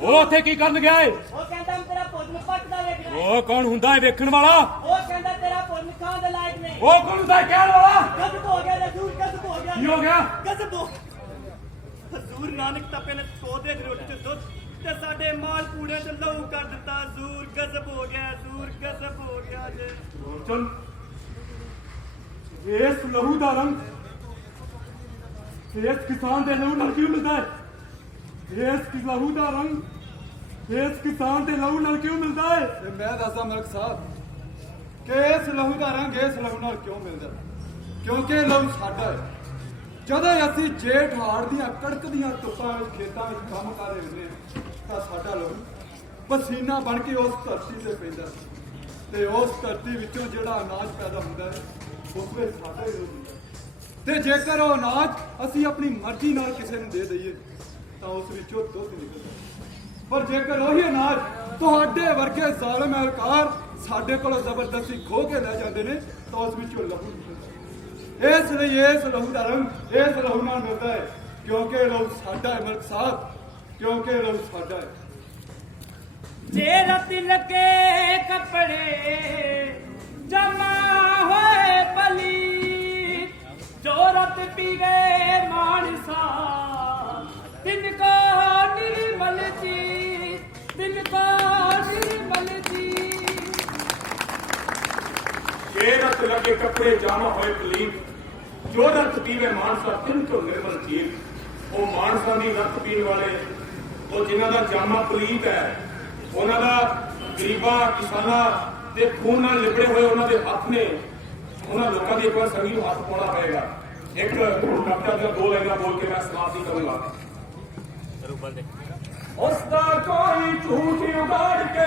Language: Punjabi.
ਉਹ ਉੱਥੇ ਕੀ ਕਰਨ ਗਿਆ ਏ? ਉਹ ਕਹਿੰਦਾ ਮੈਂ ਤੇਰਾ ਪੁੰਨ ਪੱਟਦਾ ਵੇਖਣਾ। ਉਹ ਕੌਣ ਹੁੰਦਾ ਏ ਵੇਖਣ ਵਾਲਾ? ਉਹ ਕਹਿੰਦਾ ਤੇਰਾ ਪੁੰਨ ਖਾਣ ਦੇ ਲਾਇਕ ਨਹੀਂ। ਉਹ ਕੌਣ ਹੁੰਦਾ ਏ ਕਹਿਣ ਵਾਲਾ? ਗਜ਼ਬ ਹੋ ਗਿਆ ਰਸੂਲ ਗਜ਼ਬ ਹੋ ਗਿਆ। ਕੀ ਹੋ ਗਿਆ? ਗਜ਼ਬ ਹੋ ਹਜ਼ੂਰ ਨਾਨਕ ਤਪੇ ਨੇ ਤੋਦੇ ਦੀ ਰੋਟੀ ਤੇ ਦੁੱਧ ਤੇ ਸਾਡੇ ਮਾਲ ਪੂੜੇ ਤੇ ਲਹੂ ਕਰ ਦਿੱਤਾ। ਹਜ਼ੂਰ ਗਜ਼ਬ ਹੋ ਗਿਆ ਹਜ਼ੂਰ ਗਜ਼ਬ ਹੋ ਗਿਆ ਜੇ। ਚਲ। ਇਸ ਲਹੂ ਦਾ ਰੰਗ ਇਸ ਕਿਸਾਨ ਦੇ ਲਹੂ ਨਾਲ ਕਿਉਂ ਮਿਲਦਾ ਹੈ ਇਸ ਕਿ ਲਹੂ ਦਾ ਰੰਗ, ਇਸ ਕਿਸਾਨ ਦੇ ਲਹੂ ਨਾਲ ਕਿਉਂ ਮਿਲਦਾ ਹੈ ਤੇ ਮੈਂ ਦੱਸਦਾ ਮਲਕ ਸਾਹਿਬ, ਕਿ ਇਸ ਲਹੂ ਦਾ ਰੰਗ ਇਸ ਲਹੂ ਨਾਲ ਕਿਉਂ ਮਿਲਦਾ ਕਿਉਂਕਿ ਲਹੂ ਸਾਡਾ ਹੈ। ਜਦੋਂ ਅਸੀਂ ਜੇਠ ਹਾੜ ਦੀਆਂ ਕੜਕਦੀਆਂ ਧੁੱਪਾਂ ਵਿੱਚ ਖੇਤਾਂ ਵਿੱਚ ਕੰਮ ਕਰ ਰਹੇ ਹੁੰਦੇ ਤਾਂ ਸਾਡਾ ਲਹੂ ਪਸੀਨਾ ਬਣ ਕੇ ਉਸ ਧਰਤੀ ਤੇ ਪੈਂਦਾ ਤੇ ਉਸ ਧਰਤੀ ਵਿੱਚੋਂ ਜਿਹੜਾ ਅਨਾਜ ਪੈਦਾ ਹੁੰਦਾ ਹੈ, ਉਸ ਵਿੱਚ ਸਾਡਾ ਹੀ ਲਹੂ ਹੁੰਦਾ ਹੈ। ਤੇ ਜੇਕਰ ਉਹ ਅਨਾਜ ਅਸੀਂ ਆਪਣੀ ਮਰਜ਼ੀ ਨਾਲ ਕਿਸੇ ਨੂੰ ਦੇ ਦਈਏ ਤਾਂ ਉਸ ਵਿੱਚੋਂ ਦੁੱਧ ਨਿਕਲਦਾ। ਪਰ ਜੇਕਰ ਉਹੀ ਅਨਾਜ ਤੁਹਾਡੇ ਵਰਗੇ ਜ਼ਾਲਮ ਅਹਲਕਾਰ ਸਾਡੇ ਕੋਲੋਂ ਜ਼ਬਰਦਸਤੀ ਖੋਹ ਕੇ ਲੈ ਜਾਂਦੇ ਨੇ, ਤਾਂ ਉਸ ਵਿੱਚੋਂ ਲਹੂ ਨਿਕਲਦਾ। ਇਸ ਲਈ ਇਸ ਲਹੂ ਦਾ ਰੰਗ, ਇਸ ਲਹੂ ਨਾਲ ਮਿਲਦਾ ਹੈ, ਕਿਉਂਕਿ ਲਹੂ ਸਾਡਾ ਹੈ, ਮਲਕ ਸਾਹਿਬ, ਕਿਉਂਕਿ ਲਹੂ ਸਾਡਾ ਹੈ। ਜੇ ਰਤੀ ਲੱਗੇ ਕੱਪੜੇ, ਜਮਾ ਹੋਏ ਬਲੀ ਜੋ ਰਤ ਪੀ ਗਏ ਮਾਨਸਾ ਤਿਨ ਕੋ ਨਿਰਮਲ ਜੀ ਤਿਨ ਕੋ ਨਿਰਮਲ ਜੀ। ਜੇ ਰਤ ਲੱਗੇ ਕੱਪੜੇ ਜਾਮਾ ਹੋਏ ਕਲੀਨ, ਜੋ ਰਤ ਪੀਵੇ ਮਾਨਸਾ, ਤਿੰਨ ਤੋਂ ਨਿਰਮਲ ਜੀਵ ਉਹ ਮਾਨਸਾ ਦੀ ਰਤ ਪੀਣ ਵਾਲੇ, ਉਹ ਜਿਨ੍ਹਾਂ ਦਾ ਜਾਮਾ ਪਲੀਤ ਹੈ, ਉਹਨਾਂ ਦਾ ਗਰੀਬਾਂ, ਕਿਸਾਨਾਂ ਤੇ ਖੂਨ ਨਾਲ ਲਿਬੜੇ ਹੋਏ ਉਹਨਾਂ ਦੇ ਹੱਥ ਨੇ, ਉਹਨਾਂ ਲੋਕਾਂ ਦੀ ਇੱਕ ਵਾਰ ਸੰਗੀ ਨੂੰ ਹੱਥ ਪਾਉਣਾ ਪਏਗਾ। ਇੱਕ ਕਵਿਤਾ ਦੀਆਂ ਦੋ ਲਾਈਨਾਂ ਬੋਲ ਕੇ ਮੈਂ ਸਮਾਪਤੀ ਕਰੂੰਗਾ। ਅਕਤੂਬਰ ਉਸ ਦਾ ਕੋਈ ਝੂਠ ਉਗਾੜ ਕੇ